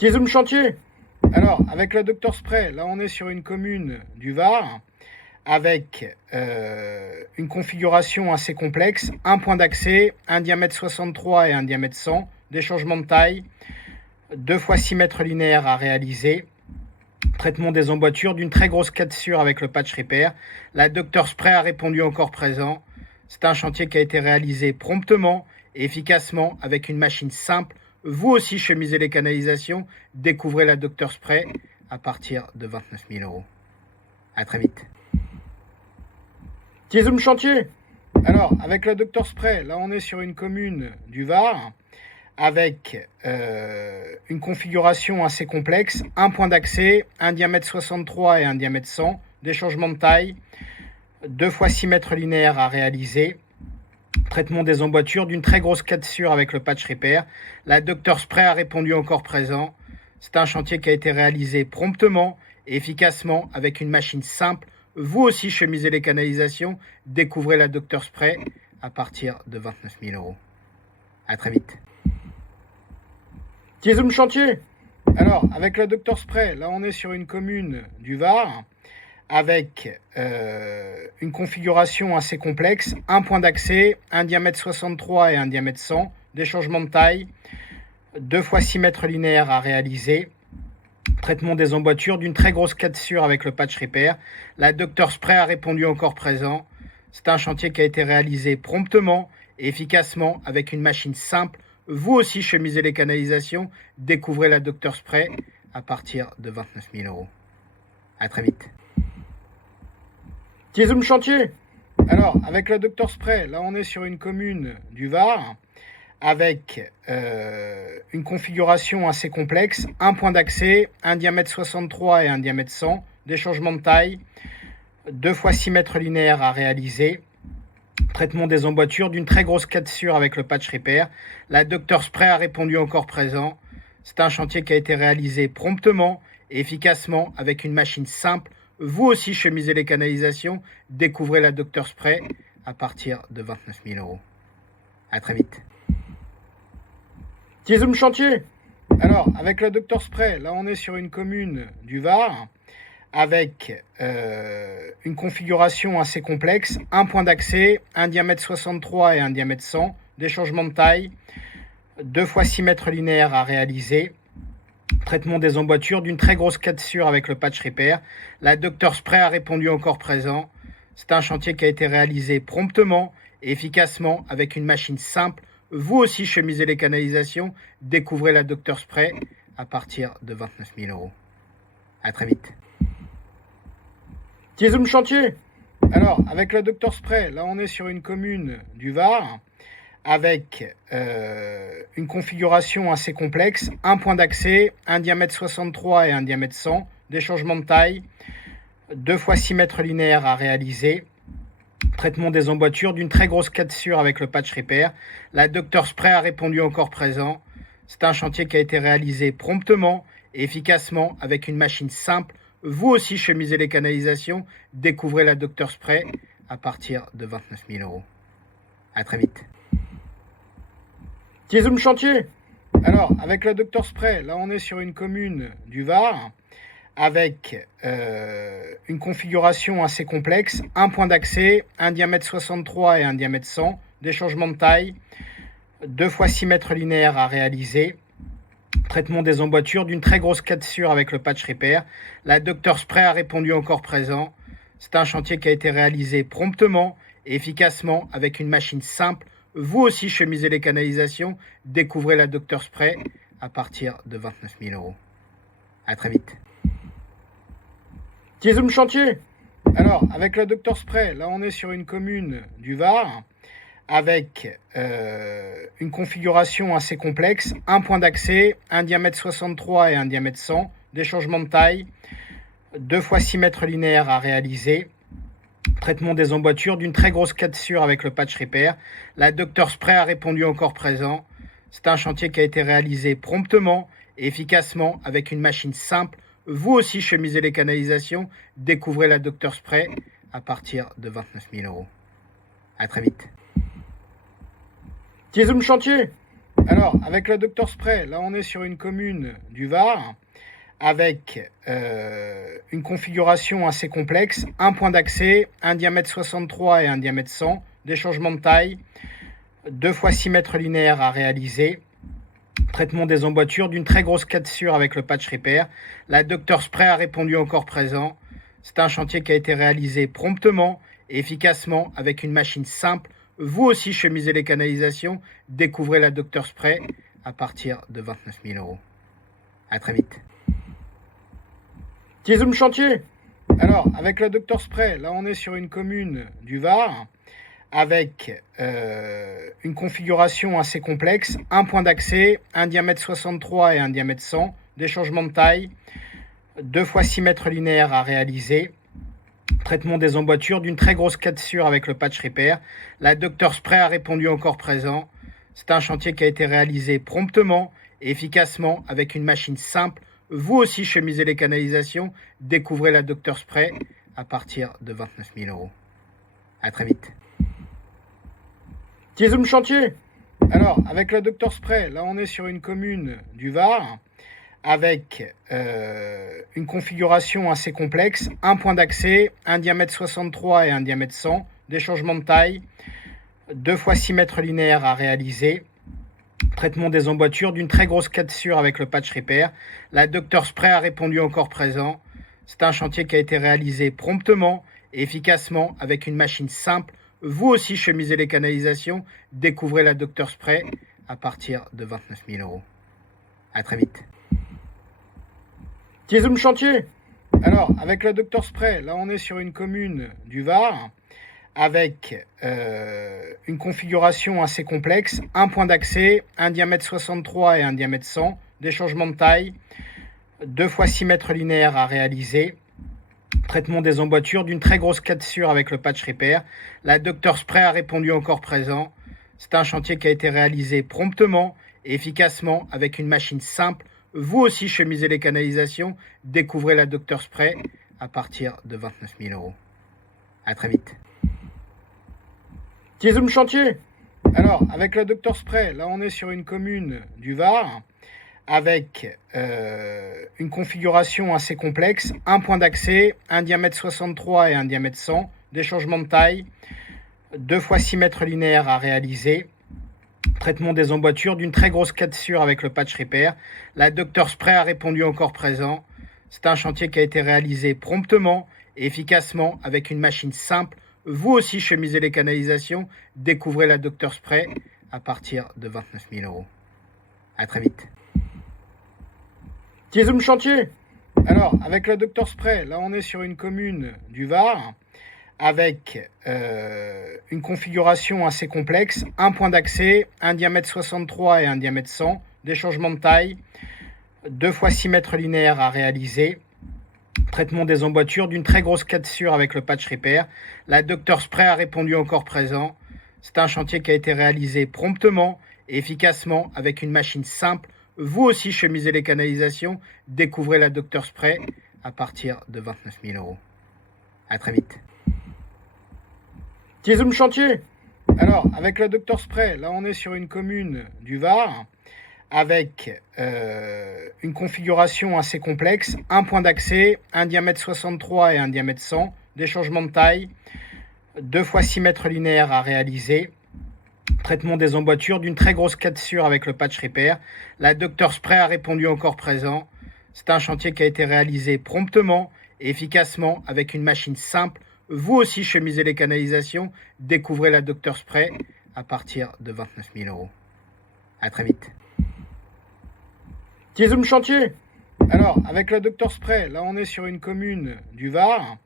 Petit zoom chantier. Alors, avec la Dr Spray, là on est sur une commune du Var, avec une configuration assez complexe, un point d'accès, un diamètre 63 et un diamètre 100, des changements de taille, 2 fois 6 mètres linéaires à réaliser, traitement des emboîtures, d'une très grosse cassure avec le patch repair. La Dr Spray a répondu encore présent. C'est un chantier qui a été réalisé promptement et efficacement avec une machine simple. Vous aussi chemisez les canalisations, découvrez la Dr Spray à partir de 29 000 €. À très vite. Petit zoom chantier. Alors, avec la Dr Spray, là on est sur une commune du Var, avec une configuration assez complexe, un point d'accès, un diamètre 63 et un diamètre 100, des changements de taille, 2 fois 6 mètres linéaires à réaliser, traitement des emboîtures, d'une très grosse cassure avec le patch repair. La Dr Spray a répondu encore présent. C'est un chantier qui a été réalisé promptement et efficacement avec une machine simple. Vous aussi chemisez les canalisations, découvrez la Dr Spray à partir de 29 000 €. À très vite. Petit zoom chantier. Alors, avec la Dr Spray, là on est sur une commune du Var, avec une configuration assez complexe, un point d'accès, un diamètre 63 et un diamètre 100, des changements de taille, 2 fois 6 mètres linéaires à réaliser, traitement des emboîtures, d'une très grosse cassure avec le patch repair. La Dr Spray a répondu encore présent. C'est un chantier qui a été réalisé promptement et efficacement avec une machine simple. Vous aussi chemisez les canalisations, découvrez la Dr Spray à partir de 29 000 €. À très vite. Petit zoom chantier. Alors, avec la Dr Spray, là on est sur une commune du Var, avec une configuration assez complexe, un point d'accès, un diamètre 63 et un diamètre 100, des changements de taille, 2 fois 6 mètres linéaires à réaliser, traitement des emboîtures, d'une très grosse cassure avec le patch repair. La Dr Spray a répondu encore présent. C'est un chantier qui a été réalisé promptement et efficacement avec une machine simple. Vous aussi chemisez les canalisations, découvrez la Dr Spray à partir de 29 000 €. À très vite. Petit zoom chantier. Alors, avec la Dr Spray, là on est sur une commune du Var, avec une configuration assez complexe, un point d'accès, un diamètre 63 et un diamètre 100, des changements de taille, 2 fois 6 mètres linéaires à réaliser, traitement des emboîtures, d'une très grosse cassure avec le patch repair. La Dr Spray a répondu encore présent. C'est un chantier qui a été réalisé promptement et efficacement avec une machine simple. Vous aussi chemisez les canalisations, découvrez la Dr Spray à partir de 29 000 €. À très vite. Petit zoom chantier. Alors, avec la Dr Spray, là on est sur une commune du Var, avec une configuration assez complexe, un point d'accès, un diamètre 63 et un diamètre 100, des changements de taille, 2 fois 6 mètres linéaires à réaliser, traitement des emboîtures, d'une très grosse cassure avec le patch repair. La Dr Spray a répondu encore présent. C'est un chantier qui a été réalisé promptement et efficacement avec une machine simple. Vous aussi chemisez les canalisations, découvrez la Dr Spray à partir de 29 000 €. À très vite. Petit zoom chantier. Alors, avec la Dr Spray, là on est sur une commune du Var, avec une configuration assez complexe, un point d'accès, un diamètre 63 et un diamètre 100, des changements de taille, 2 fois 6 mètres linéaires à réaliser, traitement des emboîtures, d'une très grosse cassure avec le patch repair. La Dr Spray a répondu encore présent. C'est un chantier qui a été réalisé promptement et efficacement avec une machine simple. Vous aussi chemisez les canalisations, découvrez la Dr Spray à partir de 29 000 €. À très vite. Petit zoom chantier. Alors, avec la Dr Spray, là on est sur une commune du Var, avec une configuration assez complexe, un point d'accès, un diamètre 63 et un diamètre 100, des changements de taille, 2 fois 6 mètres linéaires à réaliser, traitement des emboîtures, d'une très grosse cassure avec le patch repair. La Dr Spray a répondu encore présent. C'est un chantier qui a été réalisé promptement et efficacement avec une machine simple. Vous aussi chemisez les canalisations, découvrez la Dr Spray à partir de 29 000 €. À très vite. Petit zoom chantier. Alors, avec le Dr Spray, là on est sur une commune du Var, avec une configuration assez complexe, un point d'accès, un diamètre 63 et un diamètre 100, des changements de taille, 2 fois 6 mètres linéaires à réaliser, traitement des emboîtures, d'une très grosse cassure avec le patch repair. La Dr Spray a répondu encore présent. C'est un chantier qui a été réalisé promptement et efficacement avec une machine simple. Vous aussi chemisez les canalisations, découvrez la Dr Spray à partir de 29 000 €. À très vite. Petit zoom chantier. Alors, avec le Dr Spray, là on est sur une commune du Var, avec une configuration assez complexe, un point d'accès, un diamètre 63 et un diamètre 100, des changements de taille, 2 fois 6 mètres linéaires à réaliser, traitement des emboîtures, d'une très grosse cassure avec le patch repair. La Dr Spray a répondu encore présent. C'est un chantier qui a été réalisé promptement et efficacement avec une machine simple. Vous aussi chemisez les canalisations, découvrez la Dr Spray à partir de 29 000 €. À très vite. Petit zoom chantier. Alors, avec le Dr Spray, là on est sur une commune du Var, avec une configuration assez complexe, un point d'accès, un diamètre 63 et un diamètre 100, des changements de taille, 2 fois 6 mètres linéaires à réaliser, traitement des emboîtures, d'une très grosse cassure avec le patch repair. La Dr Spray a répondu encore présent. C'est un chantier qui a été réalisé promptement et efficacement avec une machine simple. Vous aussi chemisez les canalisations, découvrez la Dr Spray à partir de 29 000 €. À très vite. Petit zoom chantier. Alors, avec le Dr Spray, là on est sur une commune du Var, avec une configuration assez complexe, un point d'accès, un diamètre 63 et un diamètre 100, des changements de taille, 2 fois 6 mètres linéaires à réaliser, traitement des emboîtures, d'une très grosse cassure avec le patch repair. La Dr Spray a répondu encore présent. C'est un chantier qui a été réalisé promptement et efficacement avec une machine simple. Vous aussi chemisez les canalisations, découvrez la Dr Spray à partir de 29 000 €. À très vite. Petit zoom chantier. Alors, avec le Dr Spray, là on est sur une commune du Var, avec une configuration assez complexe, un point d'accès, un diamètre 63 et un diamètre 100, des changements de taille, 2 fois 6 mètres linéaires à réaliser, traitement des emboîtures, d'une très grosse cassure avec le patch repair. La Dr Spray a répondu encore présent. C'est un chantier qui a été réalisé promptement et efficacement avec une machine simple. Vous aussi chemisez les canalisations, découvrez la Dr Spray à partir de 29 000 €. À très vite. Petit zoom chantier. Alors, avec le Dr Spray, là on est sur une commune du Var, avec une configuration assez complexe, un point d'accès, un diamètre 63 et un diamètre 100, des changements de taille, 2 fois 6 mètres linéaires à réaliser, traitement des emboîtures, d'une très grosse cassure avec le patch repair. La Dr Spray a répondu encore présent. C'est un chantier qui a été réalisé promptement et efficacement avec une machine simple. Vous aussi chemisez les canalisations, découvrez la Dr Spray à partir de 29 000 €. À très vite. Petit zoom chantier. Alors, avec le Dr Spray, là on est sur une commune du Var, avec une configuration assez complexe, un point d'accès, un diamètre 63 et un diamètre 100, des changements de taille, 2 fois 6 mètres linéaires à réaliser, traitement des emboîtures, d'une très grosse cassure avec le patch repair. La Dr Spray a répondu encore présent. C'est un chantier qui a été réalisé promptement et efficacement avec une machine simple. Vous aussi chemisez les canalisations, découvrez la Dr Spray à partir de 29 000 €. À très vite. Petit zoom chantier. Alors, avec le Dr Spray, là on est sur une commune du Var,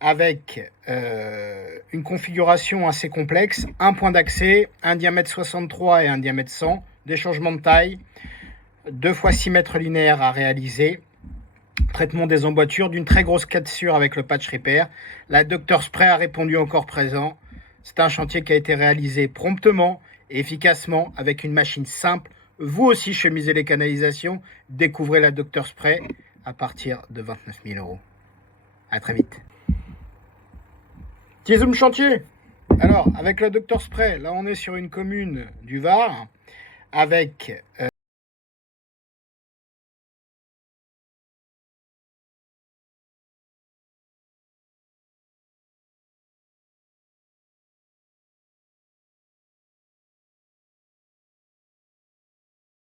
avec une configuration assez complexe, un point d'accès, un diamètre 63 et un diamètre 100, des changements de taille, 2 fois 6 mètres linéaires à réaliser, traitement des emboîtures, d'une très grosse cassure avec le patch repair. La Dr Spray a répondu encore présent. C'est un chantier qui a été réalisé promptement et efficacement avec une machine simple. Vous aussi chemisez les canalisations, découvrez la Dr Spray à partir de 29 000 €. À très vite. Petit zoom chantier. Alors, avec le Dr Spray, là on est sur une commune du Var, avec